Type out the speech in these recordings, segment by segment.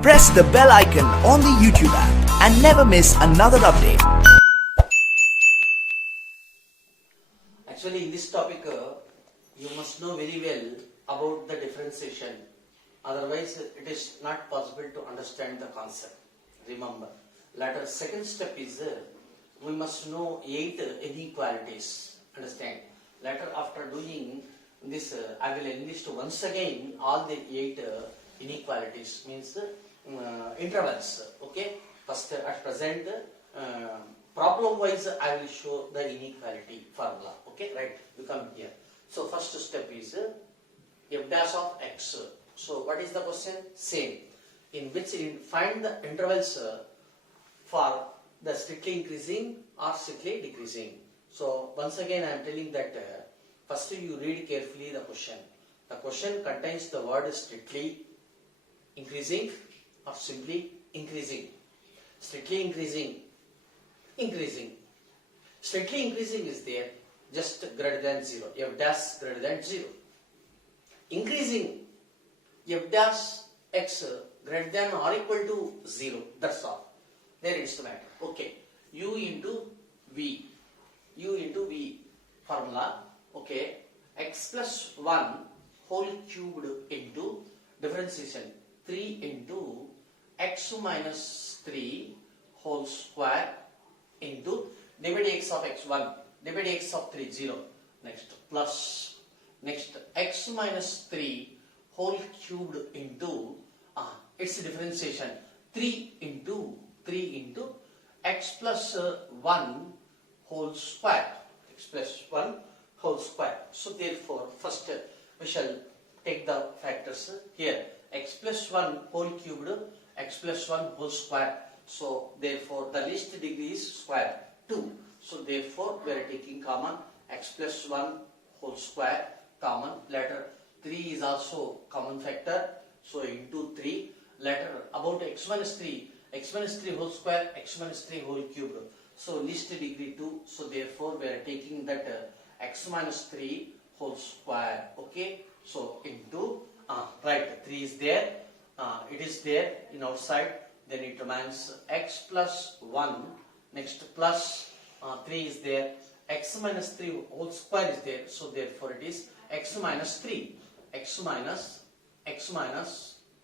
Press the bell icon on the YouTube app and never miss another update. Actually, in this topic, you must know very well about the differentiation. Otherwise, it is not possible to understand the concept. Remember, later second step is we must know 8 inequalities. Understand? Later, after doing this, I will enlist once again all the 8 inequalities, means intervals. Okay. First, at present, problem wise, I will show the inequality formula. Okay, right? You come here. So first step is f dash of x. So what is the question? Same. In which find the intervals for the strictly increasing or strictly decreasing. So once again I am telling that first you read carefully the question. The question contains the word strictly increasing or simply increasing. Strictly increasing, increasing. Strictly increasing is there, just greater than 0, f dash greater than 0. Increasing, f dash x greater than or equal to 0, that's all. There is the matter. Okay, u into v formula. Okay, x plus 1 whole cubed into differentiation 3 into x minus 3 whole square into debit x of x1, debit x of 3, 0. Next plus, next x minus 3 whole cubed into its differentiation 3 into x plus 1 whole square, x plus 1 whole square. So therefore first we shall take the factors here, x plus 1 whole cubed, x plus 1 whole square. So therefore the least degree is square 2. So therefore we are taking common x plus 1 whole square common. Later 3 is also common factor. So into 3. Later about x minus 3 whole square, x minus 3 whole cubed. So least degree 2. So therefore we are taking that x minus 3 whole square. Okay. So into right, 3 is there. It is there in outside. Then it remains x plus 1. Next plus 3 is there. X minus 3 whole square is there. So therefore it is x minus 3. X minus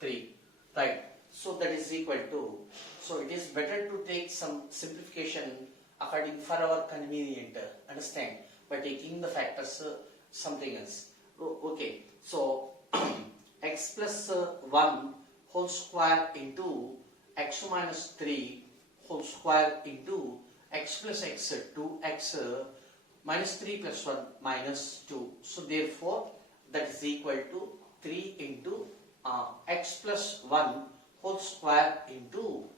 3. Right. So that is equal to. So it is better to take some simplification according for our convenient. Understand? By taking the factors something else. Okay. So x plus 1 whole square into x minus 3 whole square into x plus x 2x minus 3 plus 1 minus 2. So therefore that is equal to 3 into x plus 1 whole square into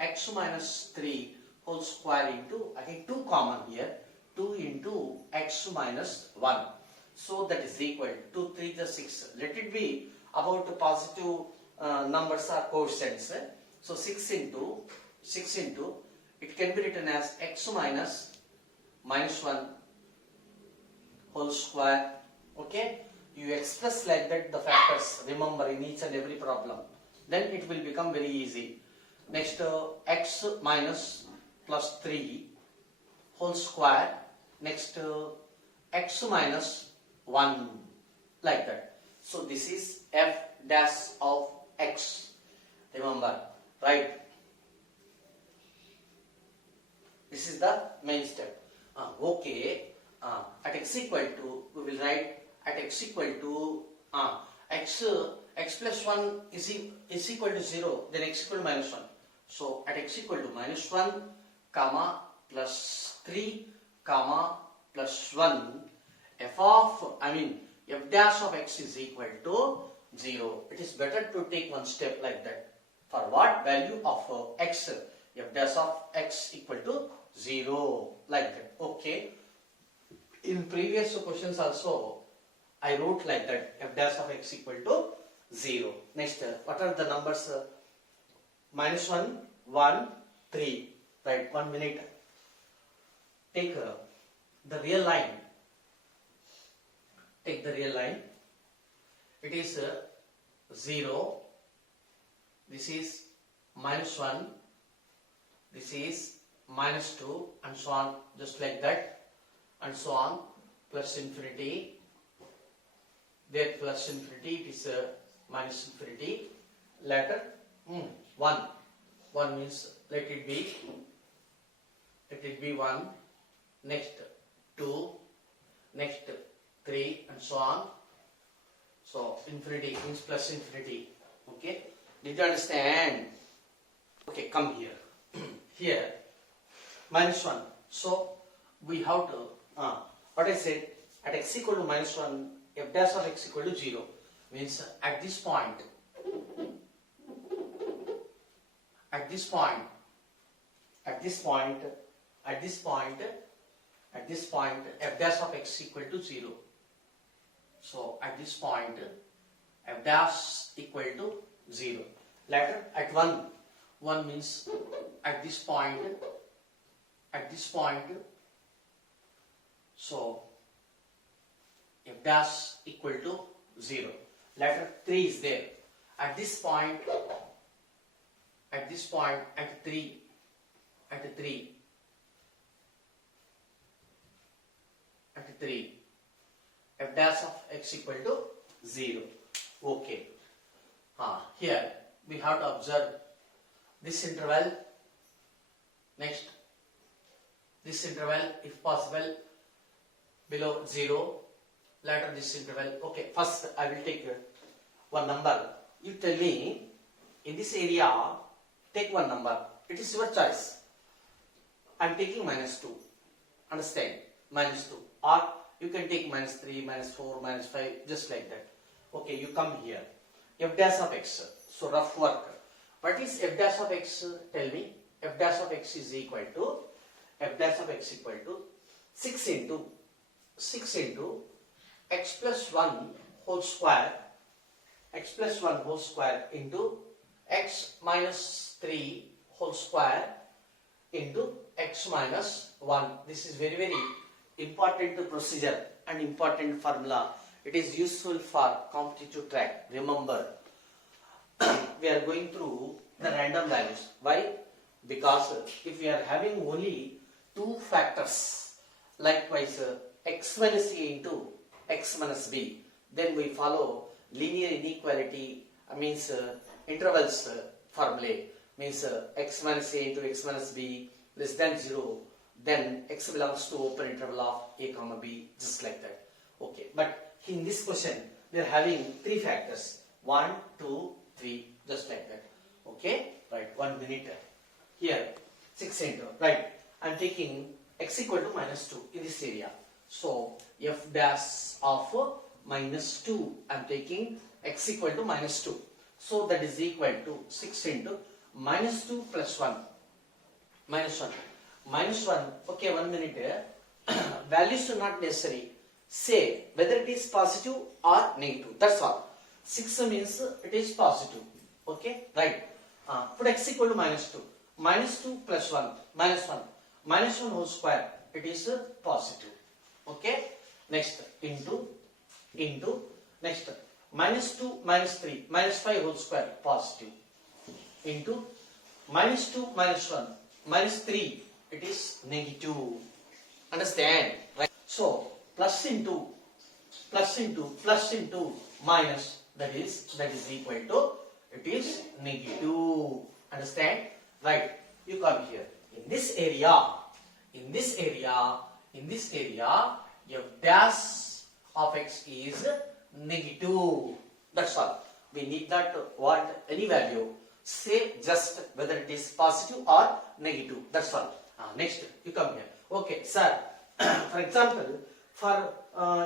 x minus 3 whole square into, again 2 common here, 2 into x minus 1. So that is equal to 3 to 6. Let it be about the positive numbers or coefficients. So 6 into it can be written as x minus 1 whole square. Okay, you express like that the factors, remember, in each and every problem, then it will become very easy. Next x minus plus 3 whole square. Next x minus 1, like that. So this is f dash of x. Remember, right? This is the main step. Okay. At x equal to, we will write at x equal to x plus 1 is equal to 0. Then x equal to minus 1. So at x equal to minus 1 comma plus 3 comma plus 1 f dash of x is equal to 0. It is better to take one step like that. For what value of x? F dash of x equal to 0, like that. Okay. In previous questions also I wrote like that, f dash of x equal to 0. Next, what are the numbers? Minus 1, 1, 3. Right, 1 minute. Take the real line. Take the real line. It is 0, this is minus 1, this is minus 2, and so on, just like that, and so on, plus infinity, there plus infinity, it is minus infinity, later 1 means let it be 1, next 2, next 3, and so on. So infinity means plus infinity. Okay, did you understand? Okay, come here. Here minus 1. So we have to what I said, at x equal to minus 1, f dash of x equal to 0 means at this point f dash of x equal to 0. So at this point f dash equal to 0. Later at 1 means at this point, so f dash equal to 0. Later 3 is there. At this point at 3 f dash of x equal to 0. Okay. Here we have to observe this interval. Next, this interval if possible below 0. Later this interval. Okay, first I will take one number. You tell me in this area, take one number. It is your choice. I am taking minus 2. Understand? Minus 2. Or you can take minus 3, minus 4, minus 5, just like that. Okay, you come here. F dash of x. So rough work. What is f dash of x? Tell me. F dash of x is equal to 6 into x plus 1 whole square into x minus 3 whole square into x minus 1. This is very, very important procedure and important formula. It is useful for competitive track. Remember, we are going through the random values. Why? Because if we are having only two factors, likewise x minus a into x minus b, then we follow linear inequality, means intervals formulae, means x minus a into x minus b less than 0, then x belongs to open interval of a comma b, just like that. Okay, but in this question we are having three factors, 1, 2, 3, just like that. Okay, right, 1 minute. Here 6 into, right, I am taking x equal to minus 2 in this area. So f dash of minus 2, I am taking x equal to minus 2. So that is equal to 6 into minus 2 plus 1. Minus 1. Okay, 1 minute here. Values are not necessary. Say whether it is positive or negative. That's all. 6 means it is positive. Okay, right. Put x equal to minus 2. Minus 2 plus 1. Minus 1. Minus 1 whole square. It is positive. Okay. Next into next minus 2 minus 3 minus 5 whole square positive into minus 2 minus 1 minus 3, it is negative. Understand? Right? So plus into minus, that is equal to, it is negative. Understand? Right? You come here. In this area, f dash of x is negative. That's all. We need not want any value. Say just whether it is positive or negative. That's all. Next, you come here. Okay, sir. For example, for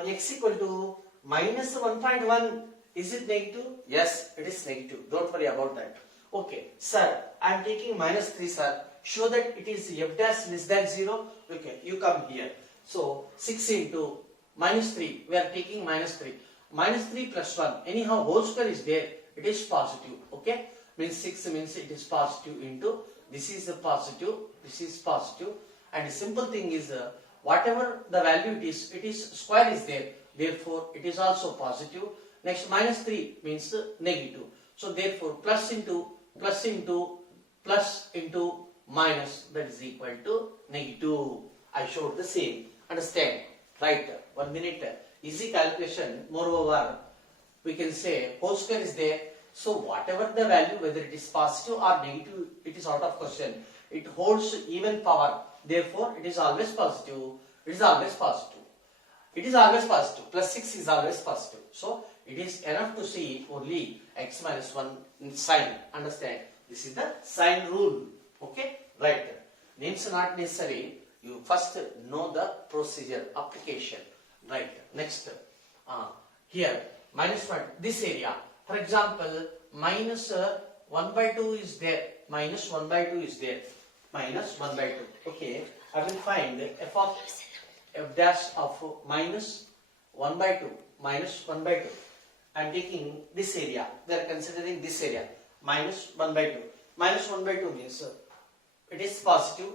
x equal to minus 1.1, is it negative? Yes, it is negative. Don't worry about that. Okay, sir, I am taking minus 3, sir. Show that it is f dash less than 0. Okay, you come here. So 6 into minus 3, we are taking minus 3. Minus 3 plus 1, anyhow whole square is there, it is positive. Okay, means 6 means it is positive into, this is a positive, this is positive, and the simple thing is whatever the value it is square is there, therefore it is also positive. Next minus 3 means negative, so therefore plus into plus into minus, that is equal to negative. I showed the same. Understand? Right. 1 minute. Easy calculation. Moreover, we can say whole square is there. So whatever the value, whether it is positive or negative, it is out of question. It holds even power. Therefore, it is always positive. It is always positive. It is always positive. Plus 6 is always positive. So it is enough to see only x minus 1 in sign. Understand? This is the sign rule. Okay? Right. Names are not necessary. You first know the procedure, application. Right. Next. Here, minus 1. This area. For example, minus 1 by 2 is there. Minus 1 by 2 is there. Minus 1 by 2. Okay. I will find f dash of minus 1 by 2. Minus 1 by 2. I am taking this area. They are considering this area. Minus 1 by 2. Minus 1 by 2 means it is positive.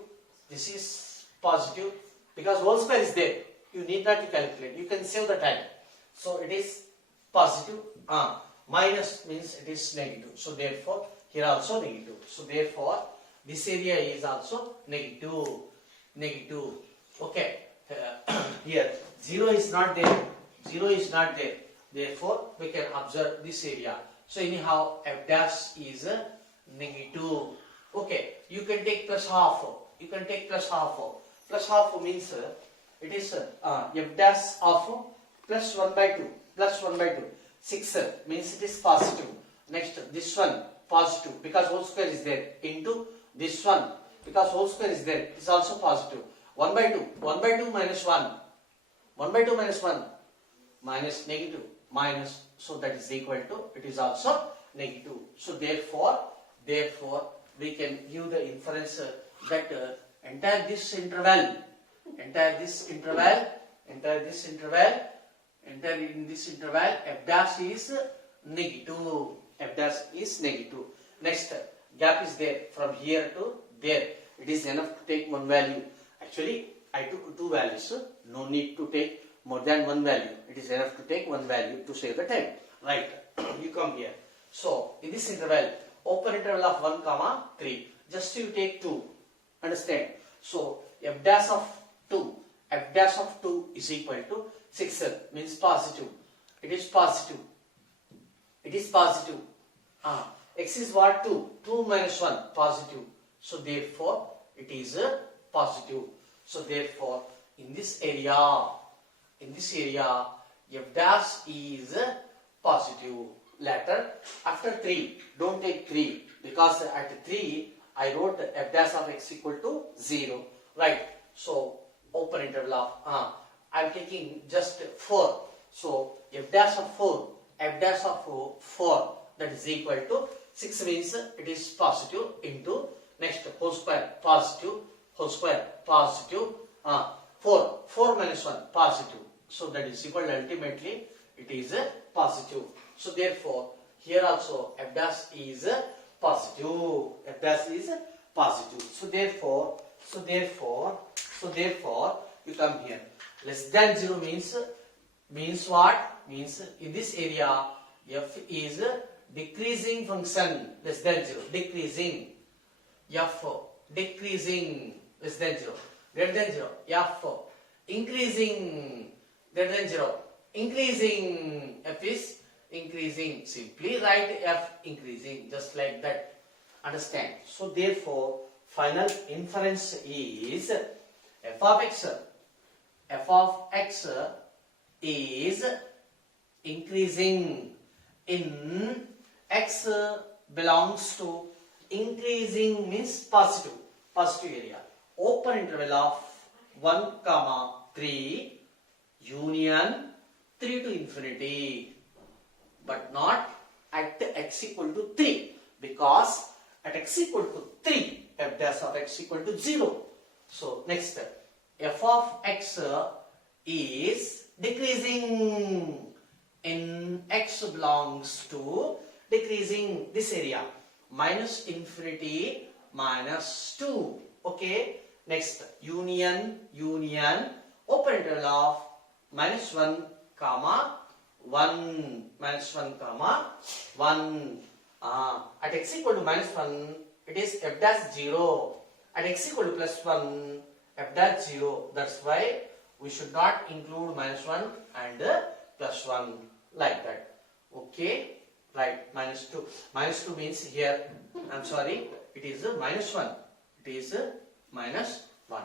This is positive because whole square is there. You need not to calculate. You can save the time. So it is positive. Minus means it is negative. So therefore here also negative. So therefore this area is also negative. Negative. Okay. Here 0 is not there. 0 is not there. Therefore we can observe this area. So anyhow f dash is negative. Okay. You can take plus half. You can take plus half. Plus half means it is f dash of plus 1 by 2. Plus 1 by 2. 6 means it is positive. Next, this one positive because whole square is there. Into this one because whole square is there. It is also positive. 1 by 2. 1 by 2 minus 1. 1 by 2 minus 1. Minus negative. Minus. So that is equal to, it is also negative. So therefore we can give the inference that entire this interval f dash is negative. F dash is negative. Next, gap is there from here to there. It is enough to take one value. Actually, I took two values. No need to take more than one value. It is enough to take one value to save the time. Right. You come here. So, in this interval, open interval of 1 comma 3. Just you take 2. Understand? So, f dash of 2 is equal to 6 means positive. It is positive. It is positive. X is what? 2. 2 minus 1 positive. So therefore it is positive. So therefore in this area f dash is positive. Later after 3, don't take 3 because at 3 I wrote f dash of x equal to 0. Right. So open interval of I am taking just 4. So f dash of 4 that is equal to 6 means it is positive into next whole square positive 4 minus 1 positive. So that is equal to ultimately it is positive. So therefore here also f dash is positive. F dash is positive. So therefore you come here. Less than 0 means what? Means in this area f is decreasing function. Less than 0. Decreasing. F decreasing. Less than 0. Greater than 0. F increasing. Greater than 0. Increasing. F is increasing. Simply write f increasing. Just like that. Understand? So therefore final inference is f of x is increasing in x belongs to increasing means positive area. Open interval of 1 comma 3 union 3 to infinity, but not at x equal to 3 because at x equal to 3 f dash of x equal to 0. So next step, f of x is decreasing in x belongs to decreasing this area minus infinity minus 2. Okay. Next union open interval of minus 1 comma 1 minus 1 comma 1 At x equal to minus 1, it is f dash 0. At x equal to plus 1, f dash 0. That's why we should not include minus 1 and plus 1 like that. Okay, right, minus 2. Minus 2 means here, I'm sorry, it is minus 1. It is minus 1.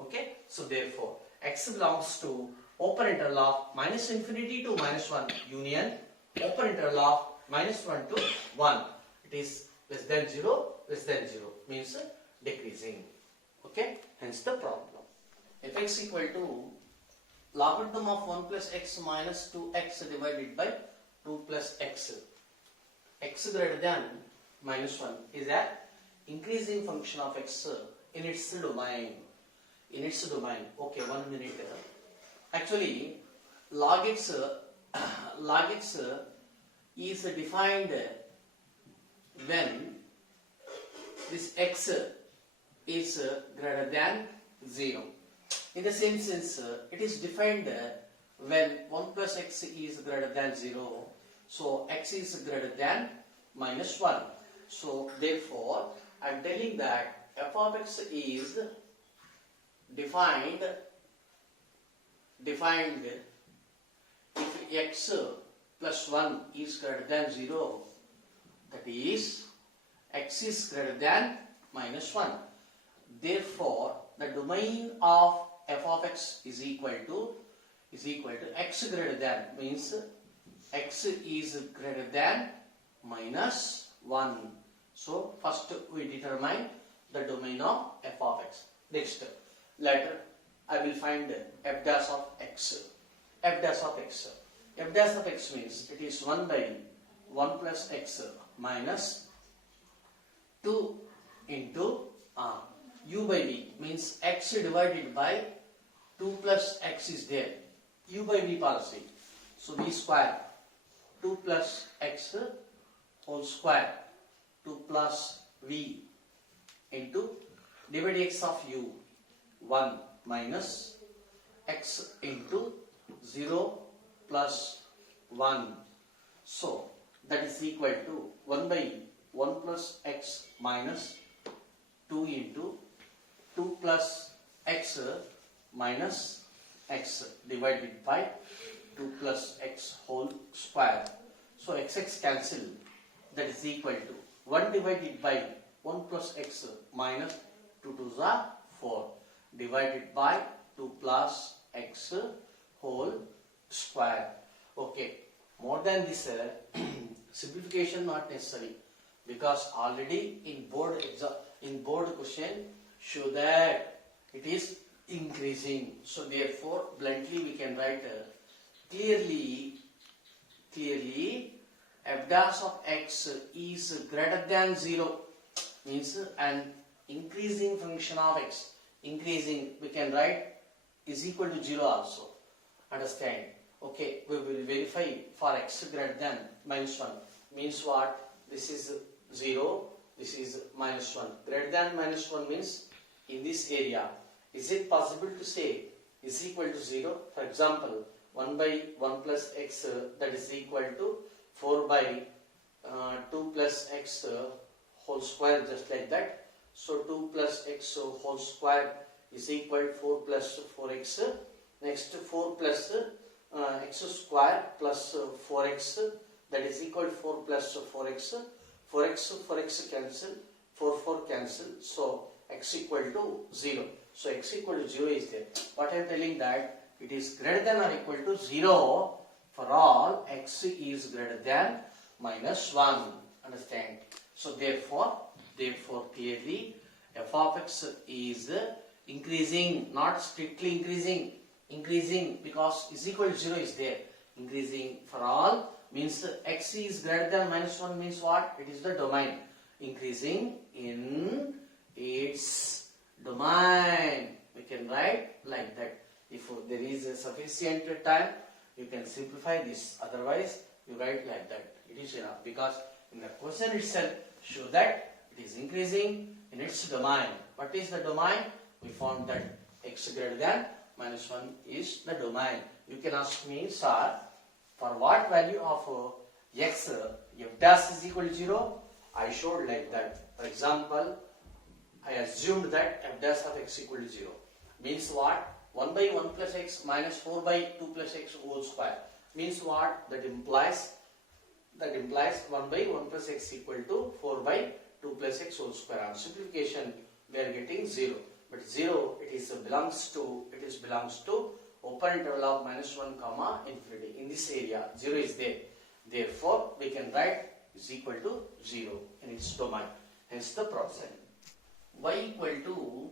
Okay, so therefore, x belongs to open interval of minus infinity to minus 1 union open interval of minus 1 to 1. It is less than 0, means decreasing. Okay, hence the problem. If x equal to logarithm of 1 plus x minus 2x divided by 2 plus x. X greater than minus 1 is a increasing function of x in its domain. Okay, 1 minute. Actually, log x is defined when this x is greater than 0. In the same sense, it is defined when 1 plus x is greater than 0. So, x is greater than minus 1. So, therefore, I am telling that f of x is defined if x plus 1 is greater than 0, that is x is greater than minus 1. Therefore, the domain of f of x is equal to x greater than, means x is greater than minus 1. So, first we determine the domain of f of x. Next, later I will find f dash of x. F dash of x. F dash of x means it is 1 by 1 plus x minus 2 into u by v, means x divided by 2 plus x is there. U by v policy. So v square 2 plus x whole square 2 plus v into divide x of u 1 minus x into 0 plus 1. So that is equal to 1 by 1 plus x minus 2 into 2 plus x minus x divided by 2 plus x whole square. So x cancel, that is equal to 1 divided by 1 plus x minus 2 2s are 4 divided by 2 plus x whole square. Okay, more than this simplification not necessary, because already in board question show that it is increasing. So therefore bluntly we can write clearly f dash of x is greater than 0, means an increasing function of x. Increasing we can write is equal to 0 also. Understand? Okay, we will verify for x greater than minus 1. Means what? This is 0, this is minus 1. Greater than minus 1 means in this area. Is it possible to say is equal to 0? For example, 1 by 1 plus x that is equal to 4 by 2 plus x whole square, just like that. So 2 plus x whole square is equal to 4 plus 4x. Next 4 plus x square plus 4x, that is equal to 4 plus 4x. 4x cancel, 4 cancel. So x equal to 0. So x equal to 0 is there. What I am telling that it is greater than or equal to 0 for all x is greater than minus 1. Understand? So therefore clearly f of x is increasing, not strictly increasing because is equal to 0 is there. Increasing for all means x is greater than minus 1 means what? It is the domain. Increasing in its domain. We can write like that. If there is a sufficient time, you can simplify this. Otherwise, you write like that. It is enough, because in the question itself show that it is increasing in its domain. What is the domain? We found that x greater than minus 1 is the domain. You can ask me, sir, for what value of x f dash is equal to 0, I showed like that. For example, I assumed that f dash of x equal to 0. Means what? 1 by 1 plus x minus 4 by 2 plus x whole square. Means what? That implies 1 by 1 plus x equal to 4 by 2 plus x whole square. On simplification, we are getting 0. But 0, it belongs to open interval of minus 1 comma infinity. In this area, 0 is there. Therefore, we can write is equal to 0 in its domain. Hence the proposition. Y equal to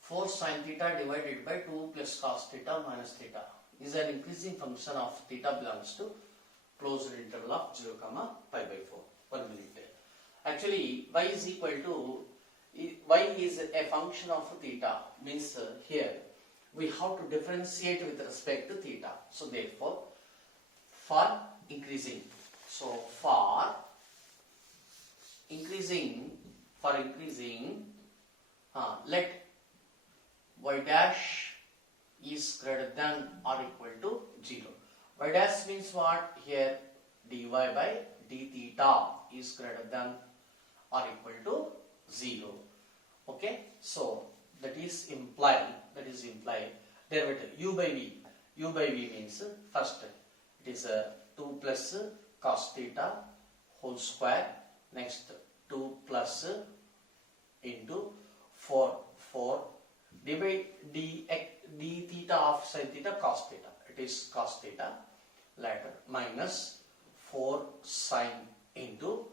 4 sin theta divided by 2 plus cos theta minus theta is an increasing function of theta belongs to closed interval of 0 comma pi by 4. 1 minute. Actually, y is equal to y is a function of theta. Means here we have to differentiate with respect to theta. So therefore, for increasing, let y dash is greater than or equal to 0. Y dash means what? Here dy by d theta is greater than or equal to 0. Okay, so that is implied derivative u by v. U by v means first it is 2 plus cos theta whole square. Next 2 plus into 4 divide d theta of sin theta cos theta. It is cos theta later minus 4 sin into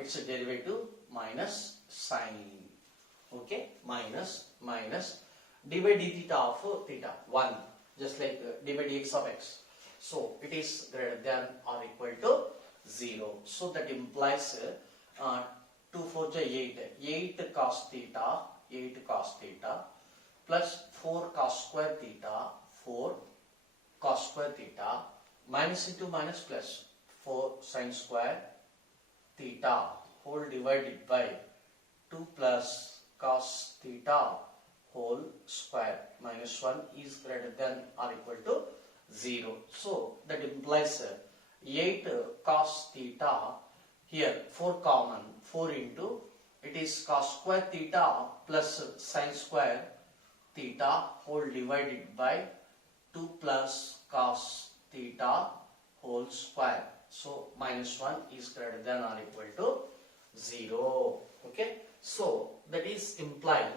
its a derivative minus sin. Okay, minus divide d theta of theta 1, just like divide dx of x. So it is greater than or equal to 0. So that implies 2 4 8 cos theta plus 4 cos square theta minus into minus plus 4 sin square theta whole divided by 2 plus cos theta whole square minus 1 is greater than or equal to 0. So that implies 8 cos theta, here 4 common, 4 into it is cos square theta plus sin square theta whole divided by 2 plus cos theta whole square. So minus 1 is greater than or equal to 0. Okay, so that is implied.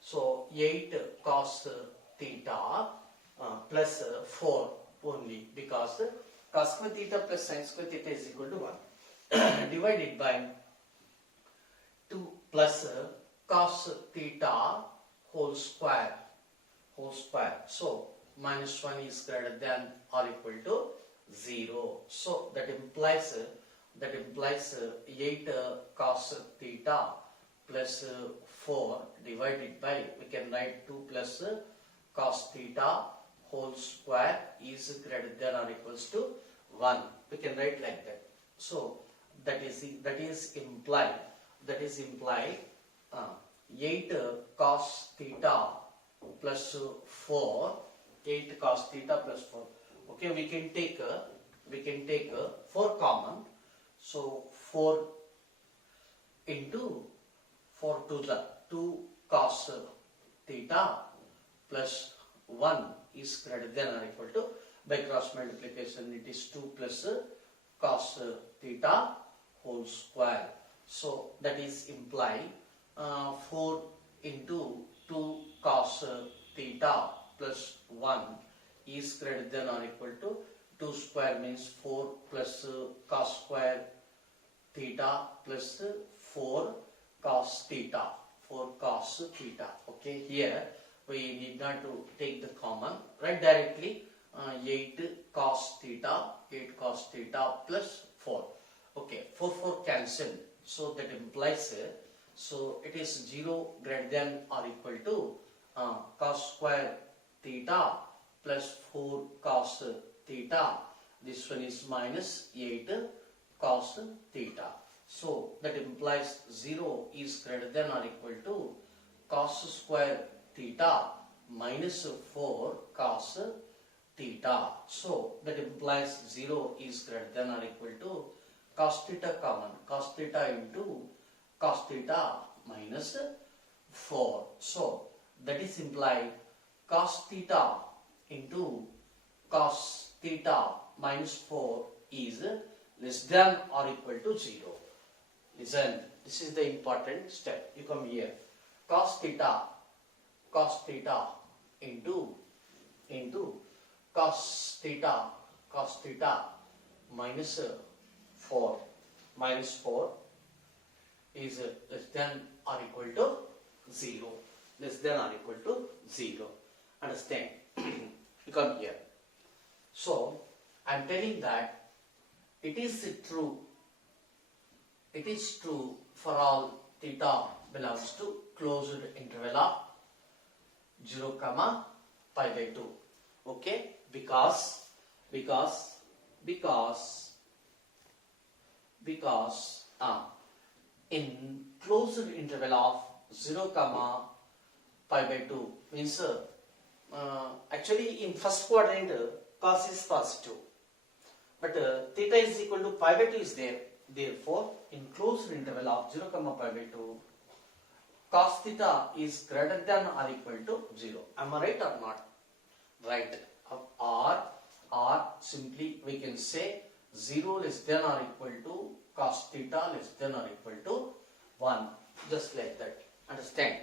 So 8 cos theta plus 4 only, because cos square theta plus sin square theta is equal to 1 divided by 2 plus cos theta whole square. So minus 1 is greater than or equal to 0. So that implies 8 cos theta plus 4 divided by, we can write 2 plus cos theta whole square is greater than or equals to 1. We can write like that. So that is implied 8 cos theta plus 4, 8 cos theta plus 4. Okay, we can take 4 common. So 4 into 4 to the 2 cos theta plus 1 is greater than or equal to, by cross multiplication it is 2 plus cos theta whole square. So that is imply 4 into 2 cos theta plus 1 is greater than or equal to 2 square, means 4 plus cos square theta plus 4 cos theta. Okay, here we need not to take the common, write directly 8 cos theta plus 4. Okay, 4 cancel. So that implies so it is 0 greater than or equal to cos square theta plus 4 cos theta. This one is minus 8 cos theta. So that implies 0 is greater than or equal to cos square theta minus 4 cos theta. So that implies 0 is greater than or equal to cos theta common. Cos theta into cos theta minus 4. So that is implied cos theta into cos theta minus 4 is less than or equal to 0. Listen, this is the important step. You come here. Cos theta into cos theta minus 4 is less than or equal to 0. Less than or equal to 0. Understand? You come here. So I am telling that it is true for all theta belongs to closed interval of 0 comma pi by 2. Okay, because in closed interval of 0 comma pi by 2 means actually in first quadrant cos is positive, but theta is equal to pi by 2 is there. Therefore, in closed interval of 0 comma pi by 2, cos theta is greater than or equal to 0. Am I right or not? Right. Or simply we can say 0 less than or equal to cos theta less than or equal to 1. Just like that. Understand?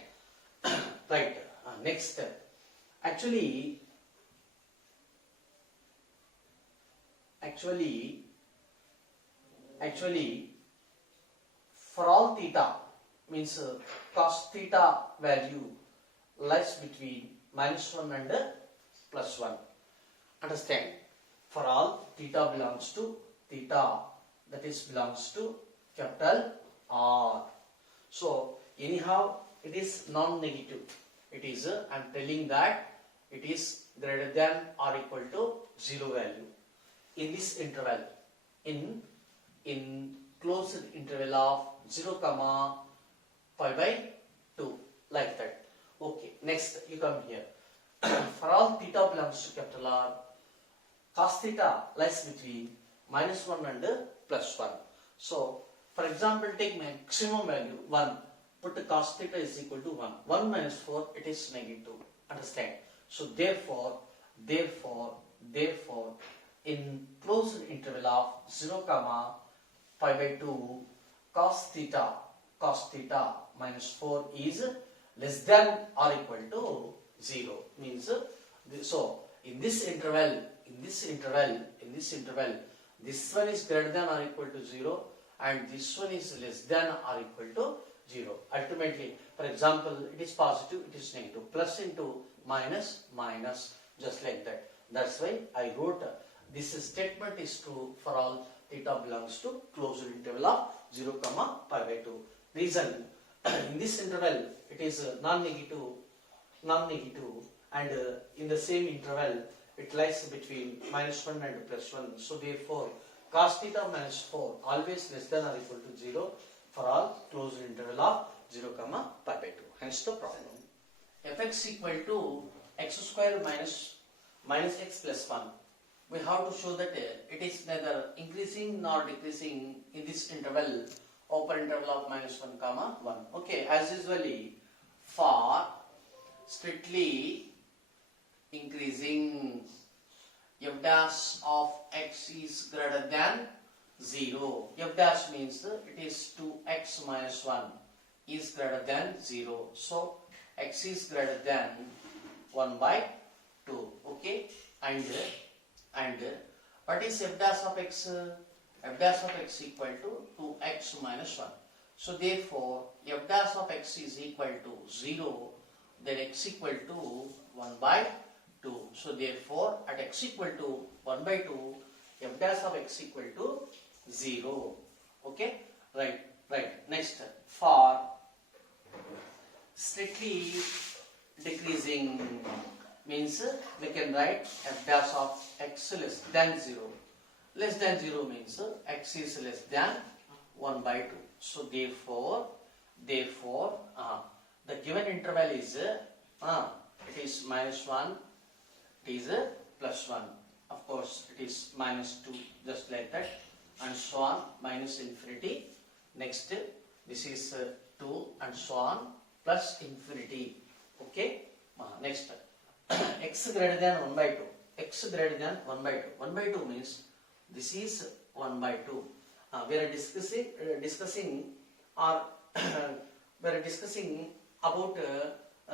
Right. Next step. Actually, for all theta means cos theta value lies between minus 1 and plus 1. Understand? For all theta belongs to theta, that is belongs to capital R. So anyhow it is non-negative. It is I am telling that it is greater than or equal to 0 value in this interval, in closed interval of 0 comma pi by 2, like that. Okay, next you come here. For all theta belongs to capital R, cos theta lies between minus 1 and plus 1. So for example, take maximum value 1. Put the cos theta is equal to 1. 1 minus 4, it is negative. Understand? So therefore, in closed interval of 0 comma pi by 2, cos theta minus 4 is less than or equal to 0. Means so in this interval, this one is greater than or equal to 0, and this one is less than or equal to 0. Ultimately, for example, it is positive, it is negative. Plus into minus, just like that. That's why I wrote this statement is true for all theta belongs to closed interval of 0 comma pi by 2. Reason, in this interval it is non-negative, and in the same interval it lies between minus 1 and plus 1. So therefore, cos theta minus 4 always less than or equal to 0 for all closed interval of 0 comma pi by 2. Hence the problem. Fx equal to x square minus x plus 1. We have to show that it is neither increasing nor decreasing in this interval, open interval of minus 1 comma 1. Okay, as usually for strictly increasing, f dash of x is greater than 0. F dash means it is 2x minus 1 is greater than 0. So x is greater than 1 by 2. Okay, and what is f dash of x? F dash of x equal to 2x minus 1. So therefore, f dash of x is equal to 0, then x equal to 1 by 2. So therefore, at x equal to 1 by 2, f dash of x equal to 0. Okay, right. Next, for strictly decreasing means we can write f dash of x less than 0. Less than 0 means x is less than 1 by 2. So therefore, the given interval is it is minus 1, it is plus 1. Of course, it is minus 2, just like that, and so on, minus infinity. Next, this is 2 and so on, plus infinity. Okay? Next, x greater than 1 by 2. X greater than 1 by 2. 1 by 2 means this is 1 by 2. We are discussing or we are discussing about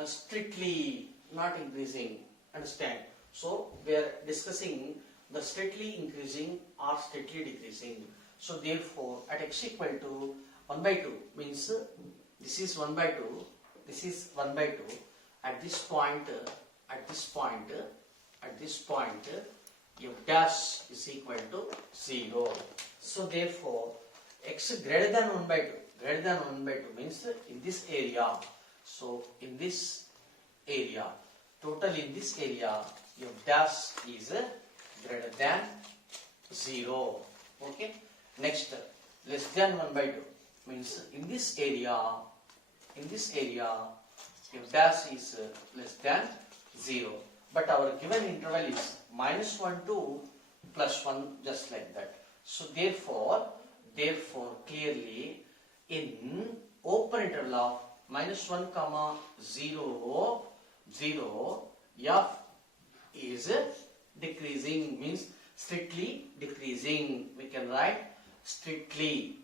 strictly not increasing. Understand? So we are discussing the strictly increasing or strictly decreasing. So therefore, at x equal to 1 by 2 means this is 1 by 2. This is 1 by 2. At this point, f dash is equal to 0. So therefore, x greater than 1 by 2. Greater than 1 by 2 means in this area. So in this area, total in this area, f dash is greater than 0. Okay. Next, less than 1 by 2 means in this area, f dash is less than 0. But our given interval is minus 1 to plus 1, just like that. So therefore clearly in open interval of minus 1 comma 0, f is decreasing, means strictly decreasing. We can write strictly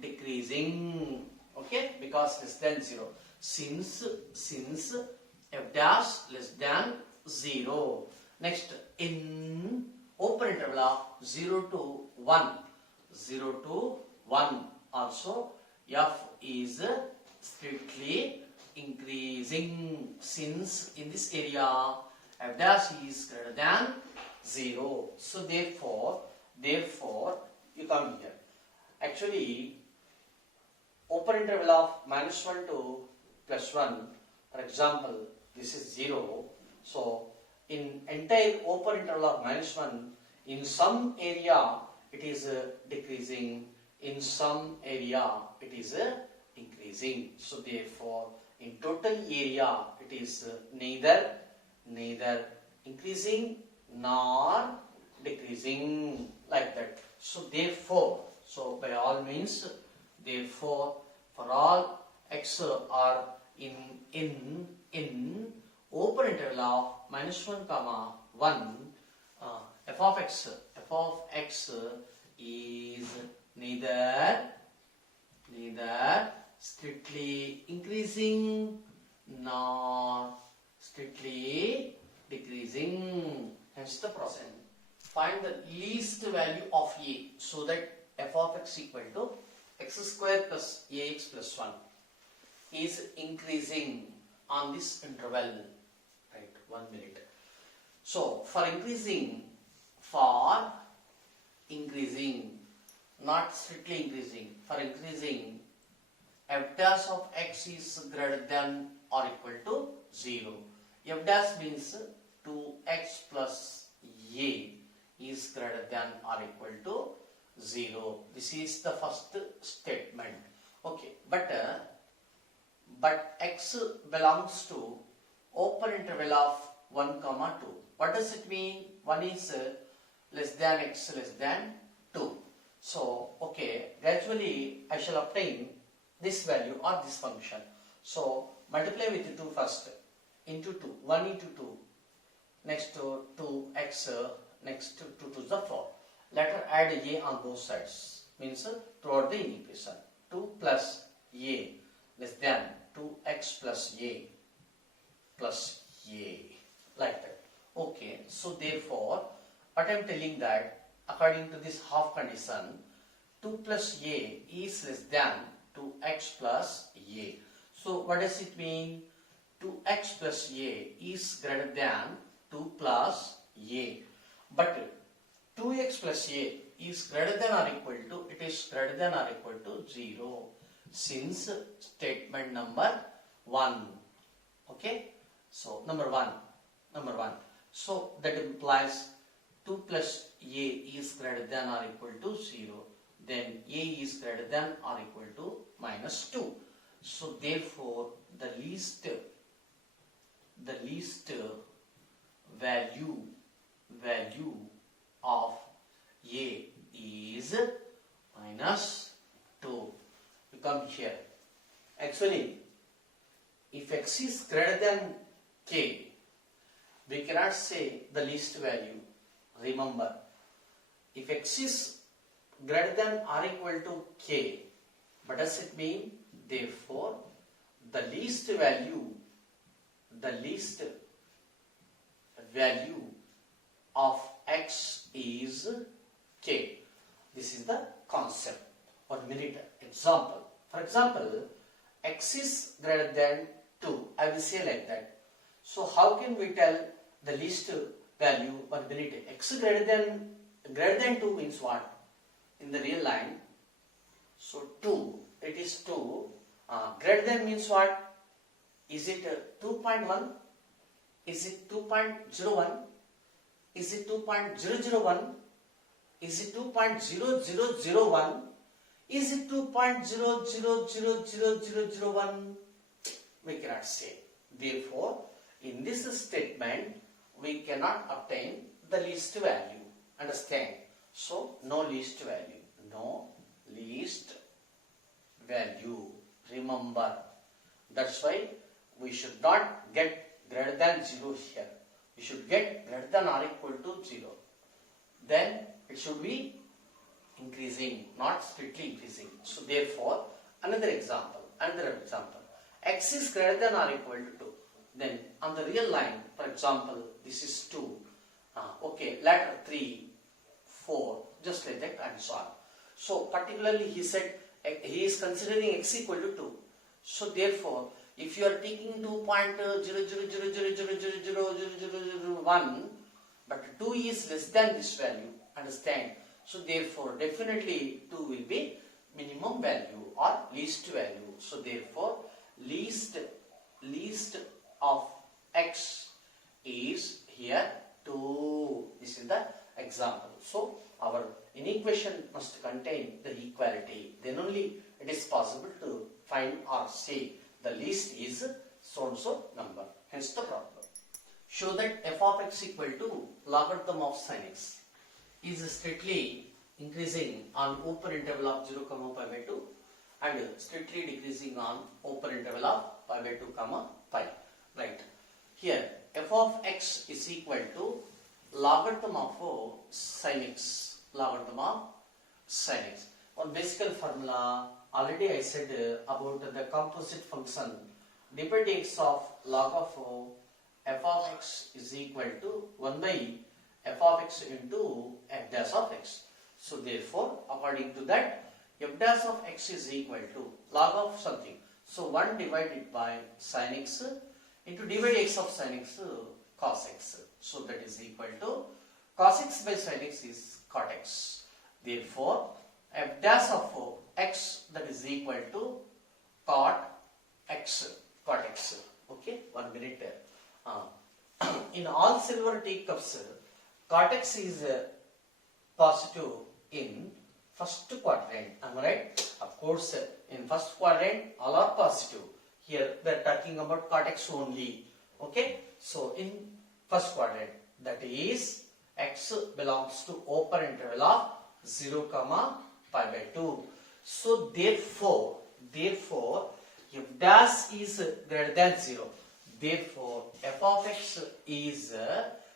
decreasing. Okay, because less than 0. Since f dash less than 0. Next, in open interval of 0 to 1, also f is strictly increasing, since in this area f dash is greater than 0. So therefore you come here. Actually, open interval of minus 1 to plus 1, for example, this is 0. So in entire open interval of minus 1, in some area it is decreasing, in some area it is increasing. So therefore in total area it is neither increasing nor decreasing, like that. So therefore, so by all means, therefore for all x are in open interval of minus 1 comma 1, f of x is neither strictly increasing nor strictly decreasing. Hence the process. Find the least value of a, so that f of x equal to x square plus ax plus 1 is increasing on this interval. Right, 1 minute. So for increasing, not strictly increasing, for increasing, f dash of x is greater than or equal to 0. F dash means 2x plus a is greater than or equal to 0. This is the first statement. Okay, but x belongs to open interval of 1 comma 2. What does it mean? 1 is less than x less than 2. So, okay, gradually I shall obtain this value or this function. So, multiply with 2 first, into 2, 1 into 2, next to 2x, next to 2 to the 4. Later add a on both sides, means throughout the equation. 2 plus a less than 2x plus a, like that. Okay, so therefore, what I am telling that, according to this half condition, 2 plus a is less than 2x plus a. So what does it mean? 2x plus a is greater than 2 plus a. But 2x plus a is greater than or equal to, it is greater than or equal to 0. Since statement number 1. Okay? So number 1. So that implies 2 plus a is greater than or equal to 0. Then a is greater than or equal to minus 2. So therefore the least value of a is minus 2. You come here. Actually, if x is greater than k, we cannot say the least value. Remember, if x is greater than or equal to k, what does it mean? Therefore, the least value of x is k. This is the concept. 1 minute example. For example, x is greater than 2. I will say like that. So how can we tell the least value? 1 minute. X greater than 2 means what? In the real line. So 2. It is 2. Greater than means what? Is it 2.1? Is it 2.01? Is it 2.001? Is it 2.0001? Is it 2.000001? We cannot say. Therefore, in this statement, we cannot obtain the least value. Understand? So, no least value. No least value. Remember. That's why we should not get greater than 0 here. We should get greater than or equal to 0. Then it should be increasing, not strictly increasing. So therefore, another example. X is greater than or equal to 2. Then on the real line, for example, this is 2. Okay, later 3, 4, just like that and so on. So particularly he said he is considering x equal to 2. So therefore, if you are taking 2.0000000001, but 2 is less than this value, understand? So therefore, definitely 2 will be minimum value or least value. So therefore, least of x is here 2. This is the example. So our inequation must contain the equality. Then only it is possible to find or say the least is so and so number. Hence the problem. Show that f of x equal to logarithm of sin x is strictly increasing on open interval of 0, pi by 2 and strictly decreasing on open interval of pi by 2, pi. Right. Here f of x is equal to logarithm of sin x. Logarithm of sin x. One basic formula already I said about the composite function dp dx of log of f of x is equal to 1 by f of x into f dash of x. So therefore, according to that, f dash of x is equal to log of something. So 1 divided by sin x into dy dx of sin x cos x. So that is equal to cos x by sin x is cot x. Therefore, f dash of x that is equal to cot x. Okay, 1 minute. In all silver teacups, cot x is positive in first quadrant. Am I right? Of course, in first quadrant all are positive. Here we are talking about cot x only. Okay, so in first quadrant, that is x belongs to open interval of 0, pi by 2. So therefore, f dash is greater than 0. Therefore, f of x is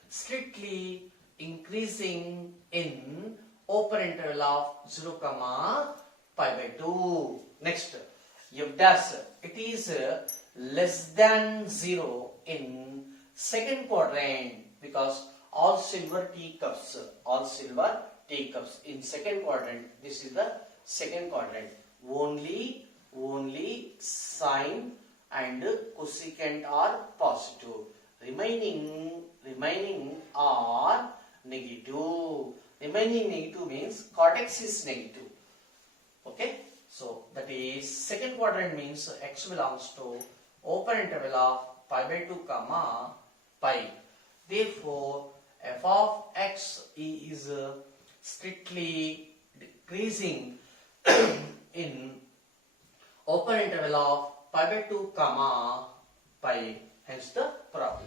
strictly increasing in open interval of 0, pi by 2. Next, f dash, it is less than 0 in second quadrant because all silver teacups in second quadrant, this is the second quadrant, only sine and cosecant are positive, remaining are negative. Remaining negative means cot x is negative. Okay, so that is second quadrant means x belongs to open interval of pi by 2, pi. Therefore, f of x is strictly decreasing in open interval of pi by 2, pi. Hence the problem.